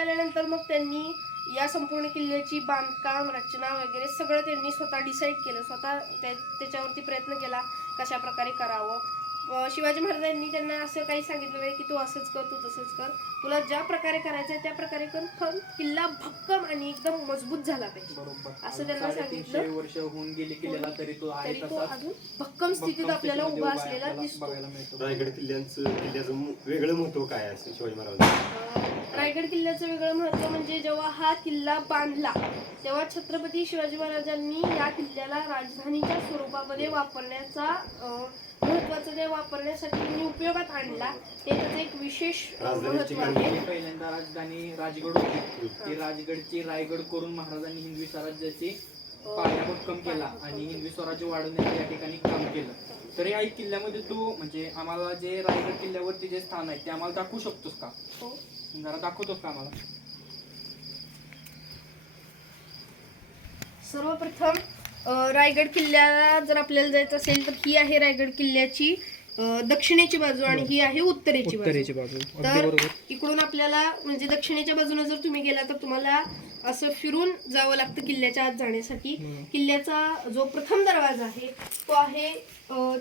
आल्यानंतर मग त्यांनी या संपूर्ण किल्ल्याची बांधकाम रचना वगैरे सगळं त्यांनी स्वतः डिसाईड केलं, स्वतः त्याच्यावरती प्रयत्न केला कशा प्रकारे करावं. शिवाजी महाराजांनी त्यांना असं काही सांगितलं नाही की तू असंच कर, तू तसंच कर, तुला ज्या प्रकारे करायचं आहे त्या प्रकारे कर, पण किल्ला भक्कम आणि एकदम मजबूत झाला पाहिजे बरोबर. असं त्यांना सांगितलं. वर्ष होऊन गेली किल्ल्याला तरी तो अजून भक्कम स्थितीत आपल्याला उभा असलेला दिसतो. रायगड किल्ल्याचं वेगळं महत्व काय असं शिवाजी महाराज? रायगड किल्ल्याचं वेगळं महत्व म्हणजे जेव्हा हा किल्ला बांधला तेव्हा छत्रपती शिवाजी महाराजांनी या किल्ल्याला राजधानीच्या स्वरूपामध्ये वापरण्याचा महत्वाचं जे वापरण्यासाठी त्यांनी उपयोगात आणला हे त्याचं एक विशेष महत्व आहे. पहिल्यांदा राजधानी राजगड होती, ती राजगडची रायगड करून महाराजांनी हिंदवी स्वराज्याची पाया भक्कम केला आणि हिंदवी स्वराज्य वाढवण्याचं या ठिकाणी काम केलं. तर या किल्ल्यामध्ये तू म्हणजे आम्हाला जे रायगड किल्ल्यावरती जे स्थान आहे ते आम्हाला दाखवू शकतोस का? जरा दाखवतोस का आम्हाला? सर्वप्रथम रायगड किल्ल्याला जर आपल्याला जायचं असेल तर ही आहे रायगड किल्ल्याची दक्षिणेची बाजू आणि ही आहे उत्तरेची बाजू. तर इकडून आपल्याला म्हणजे दक्षिणेच्या बाजूने जर तुम्ही गेला तर तुम्हाला असं फिरून जावं लागतं किल्ल्याच्या आत जाण्यासाठी. किल्ल्याचा जो प्रथम दरवाजा आहे तो आहे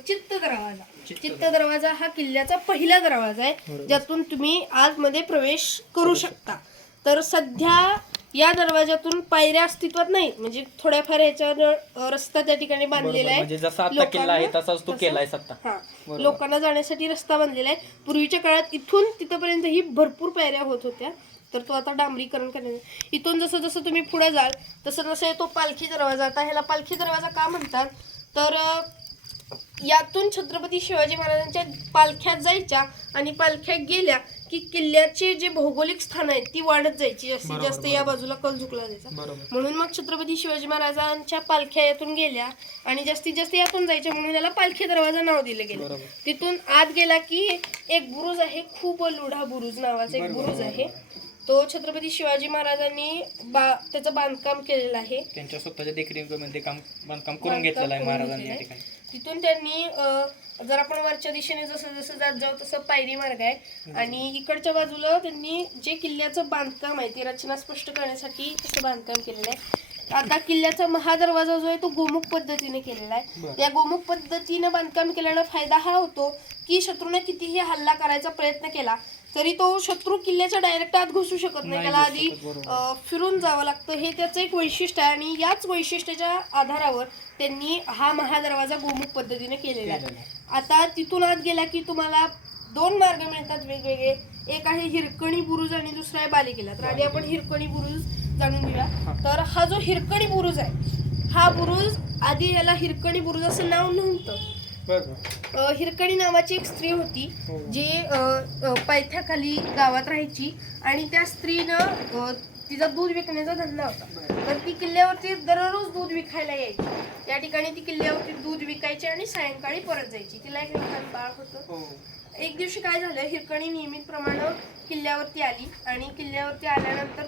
चित्त दरवाजा. चित्त दरवाजा हा किल्ल्याचा पहिला दरवाजा आहे ज्यातून तुम्ही आतमध्ये प्रवेश करू शकता. तर सध्या या दरवाजातून पायऱ्या अस्तित्वात नाही, म्हणजे थोड्याफार याच्या रस्ता त्या ठिकाणी बांधलेला आहे, म्हणजे जसा आता किल्ला आहे तसाच तो केलाय सत्ता. लोकांना जाण्यासाठी रस्ता बांधलेला आहे. पूर्वीच्या काळात इथून तिथपर्यंत ही भरपूर पायऱ्या होत होत्या, तर तो आता डांबरीकरण करण्यात. इथून जसं जसं तुम्ही पुढे जाल तसं तसं तो पालखी दरवाजा. आता ह्याला पालखी दरवाजा का म्हणतात तर यातून छत्रपती शिवाजी महाराजांच्या पालख्या जायच्या आणि पालख्या गेल्या की किल्ल्याचे जे भौगोलिक स्थान आहेत ती वाढत जायची, जास्तीत जास्त या बाजूला कल झुकला जायचा. म्हणून मग छत्रपती शिवाजी महाराजांच्या पालख्या यातून गेल्या आणि जास्तीत जास्त यातून जायच्या म्हणून त्याला पालखी दरवाजा नाव दिलं गेलं. तिथून आत गेला की एक बुरुज आहे, खूप लुढा बुरुज नावाचा एक बुरुज आहे. तो छत्रपती शिवाजी महाराजांनी त्याचं बांधकाम केलेलं आहे, त्यांच्या स्वतःच्या देखरेखीमध्ये बांधकाम करून घेतलेलं आहे महाराजांनी या ठिकाणी. तिथून त्यांनी जर आपण वरच्या दिशेने जसं जसं जात जाऊ तसं पायरी मार्ग आहे आणि इकडच्या बाजूला त्यांनी जे किल्ल्याचं बांधकाम आहे ते रचना स्पष्ट करण्यासाठी तसं बांधकाम केलेलं आहे. आता किल्ल्याचा महादरवाजा जो आहे तो गोमुख पद्धतीने केलेला आहे. या गोमुख पद्धतीने बांधकाम केल्यानं फायदा हा होतो की शत्रूने कितीही हल्ला करायचा प्रयत्न केला तरी तो शत्रू किल्ल्याच्या डायरेक्ट आत घुसू शकत नाही, त्याला आधी फिरून जावं लागतं. हे त्याचं एक वैशिष्ट्य आहे आणि याच वैशिष्ट्याच्या आधारावर त्यांनी हा महादरवाजा गोमुख पद्धतीने केलेला आहे. आता तिथून आत गेला की तुम्हाला दोन मार्ग मिळतात वेगवेगळे. एक आहे हिरकणी बुरुज आणि दुसरा आहे बालेकिल्ला. तर आधी आपण हिरकणी बुरुज जाणून घेऊया. तर हा जो हिरकणी बुरुज आहे हा बुरुज आधी याला हिरकणी बुरुज असं नाव नव्हतं. हिरकणी नावाची एक स्त्री होती जी पायथ्याखाली गावात राहायची आणि त्या स्त्रीनं तिचा दूध विकण्याचा धंदा होता. तर ती किल्ल्यावरती दररोज दूध विकायला यायची. या ठिकाणी ती किल्ल्यावरती दूध विकायची आणि सायंकाळी परत जायची. तिला एक लहान बाळ होतं. एक दिवशी काय झालं, हिरकणी नियमितप्रमाणे किल्ल्यावरती आली आणि किल्ल्यावरती आल्यानंतर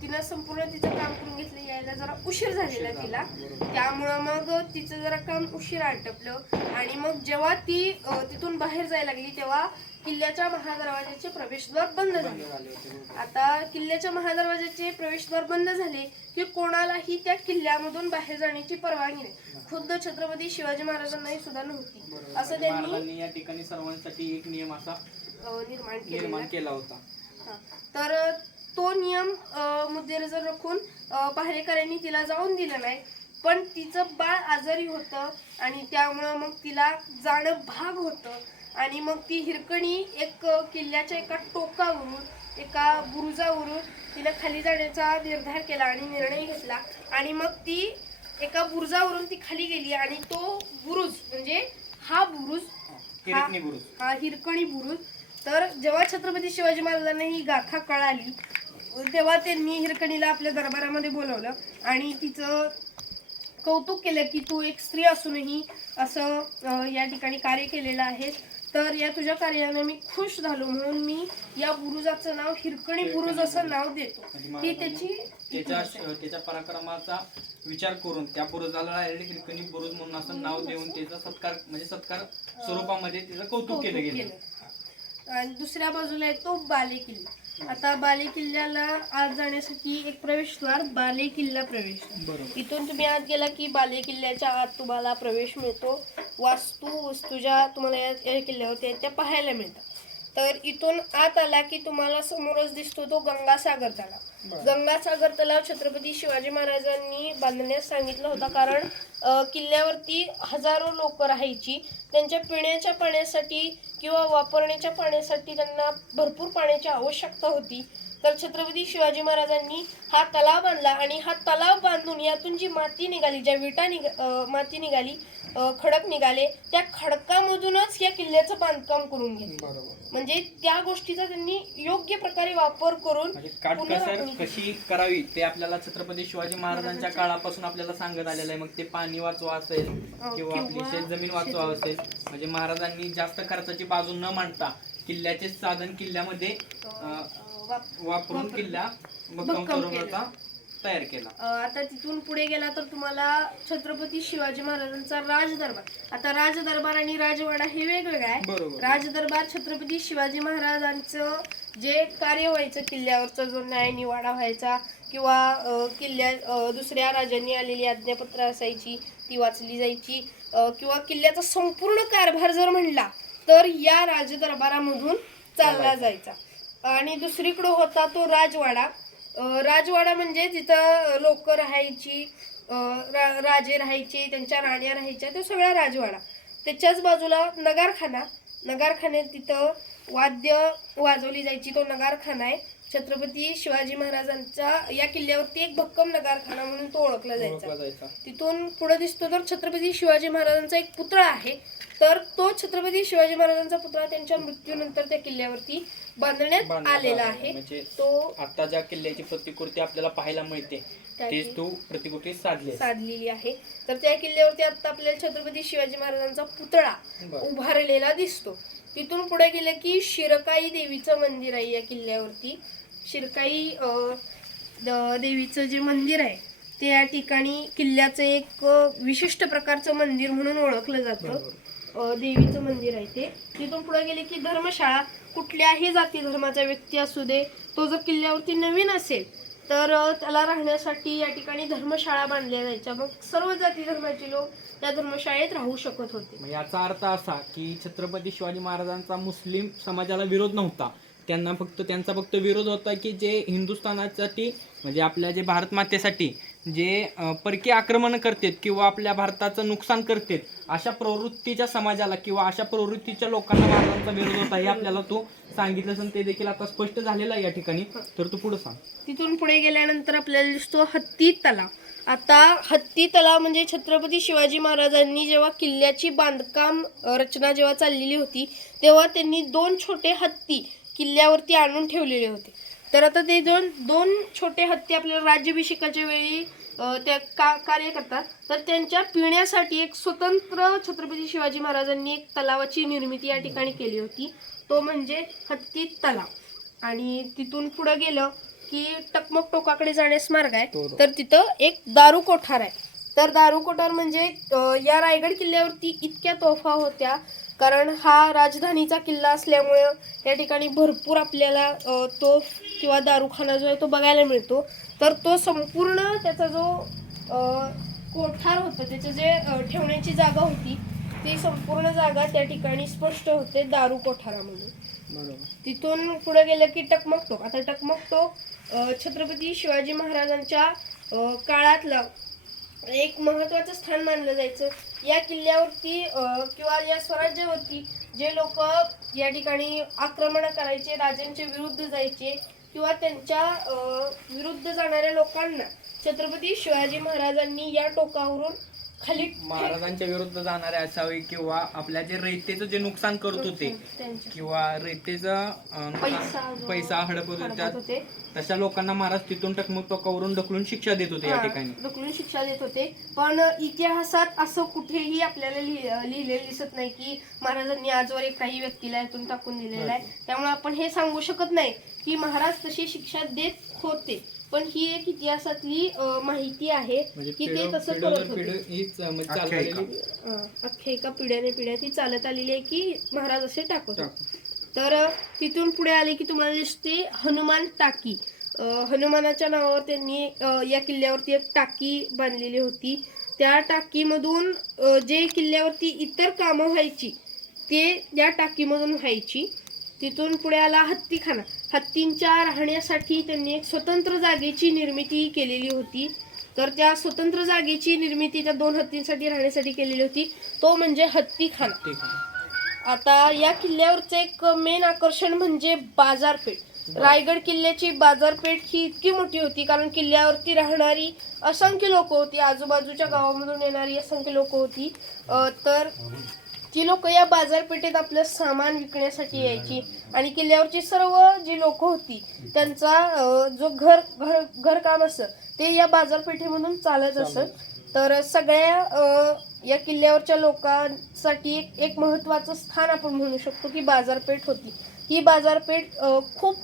तिनं संपूर्ण तिचं काम करून घेतलं. यायला जरा उशीर झालेला तिला, त्यामुळं मग तिचं जरा काम उशीर आटपलं आणि मग जेव्हा ती तिथून बाहेर जायला लागली तेव्हा किल्ल्याच्या महादरवाजाचे प्रवेशद्वार बंद झाले. आता किल्ल्याच्या महादरवाजाचे प्रवेशद्वार बंद झाले की कोणालाही त्या किल्ल्यामधून बाहेर जाण्याची परवानगी नाही, खुद्द छत्रपती शिवाजी महाराजांनाही सुद्धा नव्हती. असं त्यांनी या ठिकाणी सर्वांसाठी एक नियम असा निर्माण केला होता. तर तो नियम मुद्देर जर राखून पहारेकऱ्यांनी तिला जाऊन दिलं नाही, पण तिचं बाळ आजारी होतं आणि त्यामुळं मग तिला जाणं भाग होतं आणि मग ती हिरकणी एक किल्ल्याच्या एका टोकावरून एका बुरुजावरून तिला खाली जाण्याचा निर्धार केला आणि निर्णय घेतला आणि मग ती एका बुरुजावरून ती खाली गेली आणि तो बुरुज म्हणजे हा बुरुज हा हिरकणी बुरुज. तर जेव्हा छत्रपती शिवाजी महाराजांना ही गाथा कळाली तेव्हा त्यांनी हिरकणीला आपल्या दरबारामध्ये बोलवलं आणि तिचं कौतुक केलं की तू एक स्त्री असूनही असं या ठिकाणी कार्य केलेलं आहेस, तर या तुझ्या कार्याने मी खुश झालो म्हणून मी या बुरुजाचं नाव हिरकणी बुरुज असं नाव देतो. ही त्याच्या पराक्रमाचा विचार करून त्या बुरुजाला हिरकणी बुरुज म्हणून असं नाव देऊन त्याचा सत्कार स्वरूपामध्ये तिचं कौतुक केलं गेलं. आणि दुसऱ्या बाजूला आहे तो बालेकिल्ला. आता बाले किल्ल्याला आत जाण्यासाठी एक प्रवेशद्वार बाले किल्ला प्रवेश. बरोबर. इथून तुम्ही आत गेला की बाले किल्ल्याच्या आत तुम्हाला प्रवेश मिळतो. वस्तू ज्या तुम्हाला या किल्ल्यावरती आहेत त्या पाहायला मिळतात. तर इथून आत आला की तुम्हाला समोरच दिसतो तो गंगासागर तलाव. गंगासागर तलाव छत्रपती शिवाजी महाराजांनी बांधण्यास सांगितलं होता, कारण किल्ल्यावरती हजारो लोक राहायची. त्यांच्या पिण्याच्या पाण्यासाठी किंवा वापरण्याच्या पाण्यासाठी त्यांना भरपूर पाण्याची आवश्यकता होती. तर छत्रपती शिवाजी महाराजांनी हा तलाव बांधला आणि हा तलाव बांधून यातून जी माती निघाली, ज्या माती निघाली, खडक निघाले, त्या खडकामधूनच या किल्ल्याचं बांधकाम करून घेतलं. म्हणजे त्या गोष्टीचा त्यांनी योग्य प्रकारे वापर करून काटकसर कशी करावी ते आपल्याला छत्रपती शिवाजी महाराजांच्या काळापासून आपल्याला सांगत आलेलं आहे. मग ते पाणी वाचवा असेल किंवा आपली शेतजमीन वाचवा असेल, म्हणजे महाराजांनी जास्त खर्चाची बाजू न मांडता किल्ल्याचे साधन किल्ल्यामध्ये वापरून किल्ला भक्कम करून तयार केला. आता तिथून पुढे गेला तर तुम्हाला छत्रपती शिवाजी महाराजांचा राजदरबार. आता राजदरबार आणि राजवाडा हे वेगवेगळं आहे. राजदरबार छत्रपती शिवाजी महाराजांचं जे कार्य व्हायचं, किल्ल्यावरचा जो न्याय निवाडा व्हायचा किंवा दुसऱ्या राजांनी आलेली आज्ञापत्र असायची ती वाचली जायची, किंवा किल्ल्याचा संपूर्ण कारभार जर म्हणला तर या राजदरबारामधून चालला जायचा. आणि दुसरीकडे होता तो राजवाडा. राजवाडा म्हणजे जिथं लोक राहायची, राजे राहायचे, त्यांच्या राण्या राहायच्या, तो सगळा राजवाडा. त्याच्याच बाजूला नगारखान्यात तिथं वाद्य वाजवली जायची, तो नगारखाना आहे. छत्रपती शिवाजी महाराजांचा या किल्ल्यावरती एक भक्कम नगारखाना म्हणून तो ओळखला जायचा. तिथून पुढे दिसतो तर छत्रपती शिवाजी महाराजांचा एक पुतळा आहे. तर तो छत्रपती शिवाजी महाराजांचा पुतळा त्यांच्या मृत्यूनंतर त्या किल्ल्यावरती बांधण्यात आलेला आहे. म्हणजे तो आता ज्या किल्ल्याची प्रतिकृती आपल्याला पाहायला मिळते तीच तो प्रतिकृती साधलेली आहे. तर त्या किल्ल्यावरती आता आपल्याला छत्रपती शिवाजी महाराजांचा पुतळा उभारलेला दिसतो. तिथून पुढे गेले की शिरकाई देवीचं मंदिर आहे. या किल्ल्यावरती शिरकाई देवीचं जे मंदिर आहे ते या ठिकाणी किल्ल्याचं एक विशिष्ट प्रकारचं मंदिर म्हणून ओळखलं जातं. देवीचं मंदिर आहे ते. तिथून पुढे गेले की धर्मशाळा. कुठल्याही जाती धर्माचा व्यक्ती असू दे, तो जर किल्ल्यावरती नवीन असेल तर त्याला राहण्यासाठी या ठिकाणी धर्मशाळा बांधल्या जायच्या. मग सर्व जाती धर्माचे लोक त्या धर्मशाळेत राहू शकत होते. याचा अर्थ असा की छत्रपती शिवाजी महाराजांचा मुस्लिम समाजाला विरोध नव्हता. त्यांचा फक्त विरोध होता की जे हिंदुस्थानासाठी म्हणजे आपल्या जे भारत मातेसाठी जे परकीय आक्रमण करतात किंवा आपल्या भारताचं नुकसान करतात अशा प्रवृत्तीच्या समाजाला किंवा अशा प्रवृत्तीच्या लोकांना महाराजांचा विरोध होता हे आपल्याला तो सांगितलं असून ते देखील आता स्पष्ट झालेलं आहे या ठिकाणी. तर तू पुढे सांग. तिथून पुढे गेल्यानंतर आपल्याला दिसतो हत्ती तलाव. आता हत्ती तलाव म्हणजे छत्रपती शिवाजी महाराजांनी जेव्हा किल्ल्याची बांधकाम रचना जेव्हा चाललेली होती तेव्हा त्यांनी 2 छोटे हत्ती किल्ल्यावरती आणून ठेवलेले होते. तर आता ते दोन छोटे हत्ती आपल्याला राज्याभिषेकाच्या वेळी त्या कार्य करतात. तर त्यांच्या पिण्यासाठी एक स्वतंत्र छत्रपती शिवाजी महाराजांनी एक तलावाची निर्मिती या ठिकाणी केली होती, तो म्हणजे हत्ती तलाव. आणि तिथून पुढे गेलं की टकमक टोकाकडे जाण्यास मार्ग आहे. तर तिथं एक दारू कोठार आहे. तर दारू कोठार म्हणजे या रायगड किल्ल्यावरती इतक्या तोफा होत्या, कारण हा राजधानीचा किल्ला असल्यामुळे या ठिकाणी भरपूर आपल्याला तोफ किंवा दारूखाना जो आहे तो बघायला मिळतो. तर तो संपूर्ण त्याचा जो कोठार होता, त्याचं जे ठेवण्याची जागा होती ती संपूर्ण जागा त्या ठिकाणी स्पष्ट होते दारू कोठारामध्ये. तिथून पुढे गेलं की टकमक टोक. आता टकमक टोक छत्रपती शिवाजी महाराजांच्या काळातलं एक महत्त्वाचं स्थान मानलं जायचं. या किल्ल्यावरती किंवा या स्वराज्यावरती जे लोक या ठिकाणी आक्रमण करायचे, राजांच्या विरुद्ध जायचे किंवा त्यांच्या विरुद्ध जाणाऱ्या लोकांना छत्रपती शिवाजी महाराजांनी या टोकावरून खाली महाराजांच्या विरुद्ध जाणारे असावे किंवा आपल्या जे रयतेचं जे नुकसान करत होते किंवा रयतेचा पैसा हडपत होते तशा लोकांना महाराज तिथून टकमक टोकावरून ढकलून शिक्षा देत होते. या ठिकाणी ढकलून शिक्षा देत होते. पण इतिहासात असं कुठेही आपल्याला लिहिलेलं दिसत नाही की महाराजांनी आजवर एकाही व्यक्तीला यातून टाकून दिलेला आहे. त्यामुळे आपण हे सांगू शकत नाही की महाराज तशी शिक्षा देत होते. पण ही एक इतिहासातली माहिती आहे की ते तसं करत होते. आख्यायिका पिढ्याने पिढ्या ती चालत आलेली आहे की महाराज असे टाकत होते. तर तिथून पुढे आले की तुम्हाला दिसते हनुमान टाकी. हनुमानाच्या नावावर त्यांनी या किल्ल्यावरती एक टाकी बांधलेली होती. त्या टाकीमधून जे किल्ल्यावरती इतर कामं व्हायची ते या टाकीमधून व्हायची. तिथून पुढे आला हत्तीखाना. हत्तींच्या राहण्यासाठी त्यांनी एक स्वतंत्र जागेची निर्मिती केलेली होती. तर त्या स्वतंत्र जागेची निर्मिती त्या 2 हत्तींसाठी राहण्यासाठी केलेली होती, तो म्हणजे हत्तीखाना. ठीक आहे. आता या किल्ल्यावरचं एक मेन आकर्षण म्हणजे बाजारपेठ. रायगड किल्ल्याची बाजारपेठ ही इतकी मोठी होती कारण किल्ल्यावरती राहणारी असंख्य लोक होती, आजूबाजूच्या गावामधून येणारी असंख्य लोक होती. तर ती लोक या बाजारपेठेत आपलं सामान विकण्यासाठी यायची आणि किल्ल्यावरची सर्व जी लोक होती त्यांचा जो घरकाम असतं ते या बाजारपेठेमधून चालत असत. तर सगळ्या या किल्ल्यावरच्या लोकांसाठी एक महत्त्वाचं स्थान आपण म्हणू शकतो की बाजारपेठ होती. ही बाजारपेठ खूप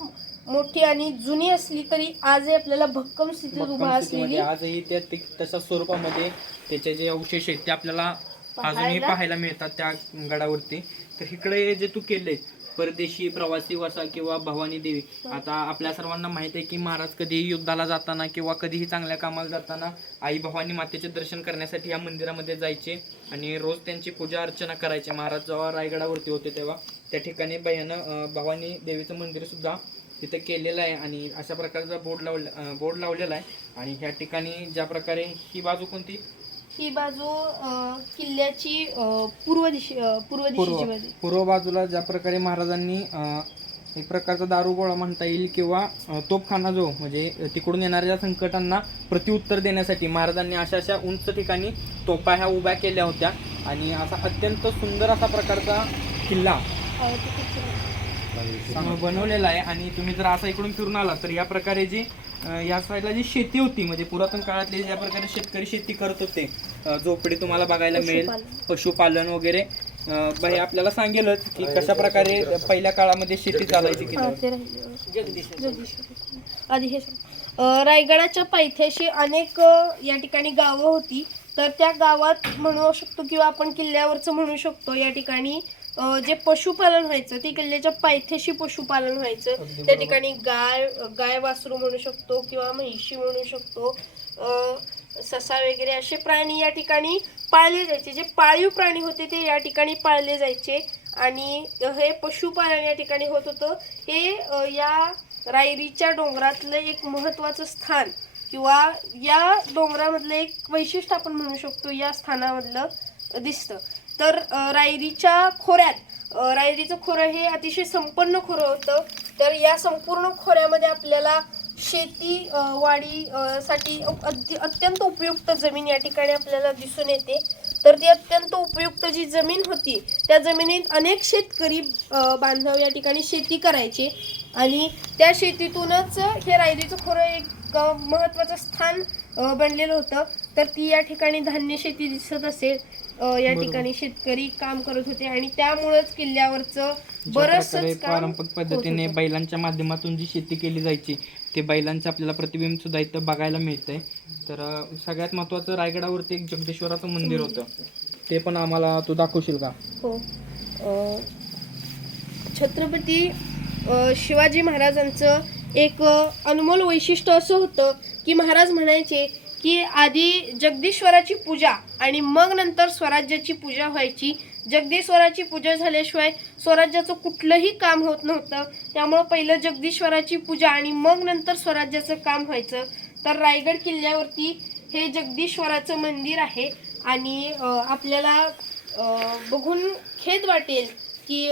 मोठी आणि जुनी असली तरी आजही आपल्याला भक्कम स्थितीत उभा असलेली आजही त्या तशा स्वरूपामध्ये त्याचे जे अवशेष आहेत ते आपल्याला अजूनही पाहायला मिळतात त्या गडावरती. तर इकडे जे तू केले परदेशी प्रवासी वसा किंवा भवानी देवी, आता आपल्या सर्वांना माहित आहे की महाराज कधीही युद्धाला जाताना किंवा कधीही चांगल्या कामाला जाताना आई भवानी मातेचे दर्शन करण्यासाठी या मंदिरामध्ये जायचे आणि रोज त्यांची पूजा अर्चना करायचे. महाराज जेव्हा रायगडावरती होते तेव्हा त्या ठिकाणी भवानी देवीचं मंदिर सुद्धा तिथे केलेलं आहे आणि अशा प्रकारचा बोर्ड लावलेला आहे. आणि ह्या ठिकाणी ज्या प्रकारे ही बाजू कोणती, ही बाजू किल्ल्याची पूर्व दिशेची बाजू. पूर्व बाजूला ज्या प्रकारे महाराजांनी एक प्रकारचा दारुगोळा म्हणता येईल किंवा तोफखाना जो म्हणजे तिकडून येणाऱ्या संकटांना प्रत्युत्तर देण्यासाठी महाराजांनी अशा उंच ठिकाणी तोफा ह्या उभ्या केल्या होत्या आणि असा अत्यंत सुंदर असा प्रकारचा किल्ला बनवलेला आहे. आणि तुम्ही जर असा इकडून फिरून आला तर या प्रकारे जी या साईडला जी शेती होती म्हणजे पुरातन काळातले ज्या प्रकारे शेतकरी शेती करत होते, झोपडी तुम्हाला बघायला मिळेल, पशुपालन वगैरे हे आपल्याला सांगेलच की कशा प्रकारे पहिल्या काळामध्ये शेती चालायची. रायगडाच्या पायथ्याशी अनेक या ठिकाणी गावं होती. तर त्या गावात म्हणू शकतो किंवा आपण किल्ल्यावरचं म्हणू शकतो या ठिकाणी जे पशुपालन व्हायचं ते किल्ल्याच्या पायथ्याशी पशुपालन व्हायचं. त्या ठिकाणी गाय वासरू म्हणू शकतो किंवा म्हैशी म्हणू शकतो, ससा वगैरे असे प्राणी या ठिकाणी पाळले जायचे. जे पाळीव प्राणी होते ते या ठिकाणी पाळले जायचे आणि हे पशुपालन या ठिकाणी होत होतं. हे या रायरीच्या डोंगरातलं एक महत्त्वाचं स्थान किंवा या डोंगरामधलं एक वैशिष्ट्य आपण म्हणू शकतो या स्थानामधलं दिसतं. तर रायरीच्या खोऱ्यात रायरीचं खोरं हे अतिशय संपन्न खोरं होतं. तर या संपूर्ण खोऱ्यामध्ये आपल्याला शेती वाढी साठी अत्यंत उपयुक्त जमीन या ठिकाणी आपल्याला दिसून येते. तर ती अत्यंत उपयुक्त जी जमीन होती त्या जमिनीत अनेक शेतकरी बांधव या ठिकाणी शेती करायचे आणि त्या शेतीतूनच हे रायरीचं खोरं एक महत्त्वाचं स्थान बनलेलं होतं. तर ती या ठिकाणी धान्य शेती दिसत असेल, या ठिकाणी शेतकरी काम करत होते आणि त्यामुळेच किल्ल्यावरचं बरंच पारंपरिक पद्धतीने बैलांच्या माध्यमातून जी शेती केली जायची ते बैलांचं आपल्याला प्रतिबिंब सुद्धा इथं बघायला मिळतंय. तर सगळ्यात महत्त्वाचं रायगडावरती एक जगदीश्वराचं मंदिर होतं, ते पण आम्हाला तू दाखवशील का? हो. छत्रपती शिवाजी महाराजांचं एक अनमोल वैशिष्ट्य असं होतं की महाराज म्हणायचे की आधी जगदीश्वराची पूजा आणि मग नंतर स्वराज्याची पूजा व्हायची. जगदीश्वराची पूजा झाल्याशिवाय स्वराज्याचं कुठलंही काम होत नव्हतं. त्यामुळं पहिलं जगदीश्वराची पूजा आणि मग नंतर स्वराज्याचं काम व्हायचं. तर रायगड किल्ल्यावरती हे जगदीश्वराचं मंदिर आहे आणि आपल्याला बघून खेद वाटेल की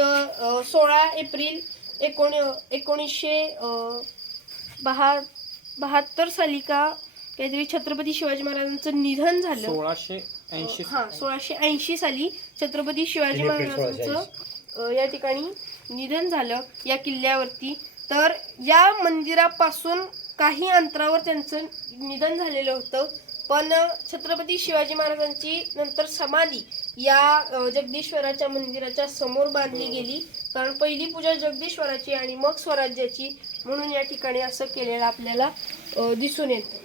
16 एप्रिल 1972 साली का काहीतरी छत्रपती शिवाजी महाराजांचं निधन झालं. 1680 साली छत्रपती शिवाजी महाराजांचं या ठिकाणी निधन झालं या किल्ल्यावरती. तर या मंदिरापासून काही अंतरावर त्यांचं निधन झालेलं होतं. पण छत्रपती शिवाजी महाराजांची नंतर समाधी या जगदीश्वराच्या मंदिराच्या समोर बांधली गेली, कारण पहिली पूजा जगदीश्वराची आणि मग स्वराज्याची म्हणून या ठिकाणी असं केलेलं आपल्याला दिसून येतं.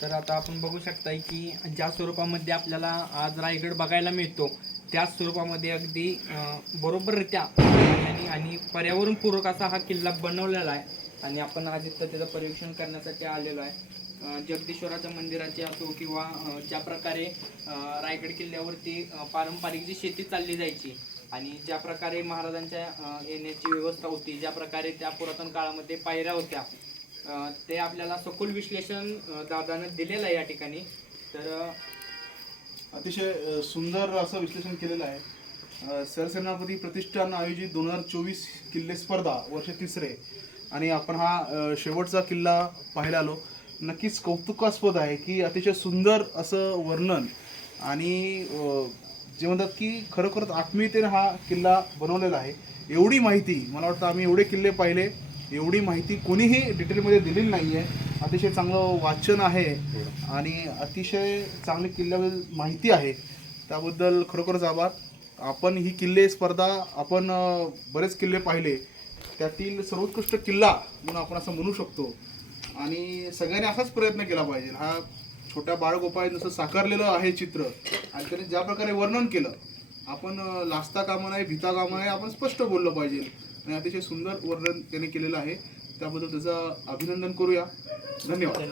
तर आता आपण बघू शकताय की ज्या स्वरूपामध्ये आपल्याला आज रायगड बघायला मिळतो त्याच स्वरूपामध्ये अगदी बरोबररित्या पद्धतीने आणि पर्यावरणपूरक असा हा किल्ला बनवलेला आहे आणि आपण आज इथं त्याचं परीक्षण करण्यासाठी आलेलो आहे. जगदीश्वराच्या मंदिराचे असो किंवा ज्या प्रकारे रायगड किल्ल्यावरती पारंपरिक जी शेती चालली जायची आणि ज्या प्रकारे महाराजांच्या येण्याची व्यवस्था होती, ज्या प्रकारे त्या पुरातन काळामध्ये पायऱ्या होत्या, ते आपल्याला सखोल विश्लेषण दादानं दिलेलं आहे या ठिकाणी. तर अतिशय सुंदर असं विश्लेषण केलेलं आहे. सरसेनापती प्रतिष्ठान आयोजित 2024 किल्ले स्पर्धा वर्ष 3रे आणि आपण हा शेवटचा किल्ला पाहायला आलो. नक्कीच कौतुकास्पद आहे की अतिशय सुंदर असं वर्णन आणि जे म्हणतात की खरोखरच आत्मीयतेने हा किल्ला बनवलेला आहे. एवढी माहिती मला वाटतं आम्ही एवढे किल्ले पाहिले, एवढी माहिती कोणीही डिटेलमध्ये दिलेली नाही आहे. अतिशय चांगलं वाचन आहे आणि अतिशय चांगली किल्ल्याबद्दल माहिती आहे, त्याबद्दल खरोखरच आभार. आपण ही किल्ले स्पर्धा आपण बरेच किल्ले पाहिले, त्यातील सर्वोत्कृष्ट किल्ला म्हणून आपण असं म्हणू शकतो आणि सगळ्यांनी असाच प्रयत्न केला पाहिजे. हा छोट्या बाळगोपाळाने जसं साकारलेलं आहे चित्र आणि त्याने ज्या प्रकारे वर्णन केलं, आपण लाजता कामा नाही, भिता कामा नाही, आपण स्पष्ट बोललं पाहिजे आणि अतिशय सुंदर वर्णन त्याने केलेलं आहे. त्याबद्दल त्याचं अभिनंदन करूया. धन्यवाद.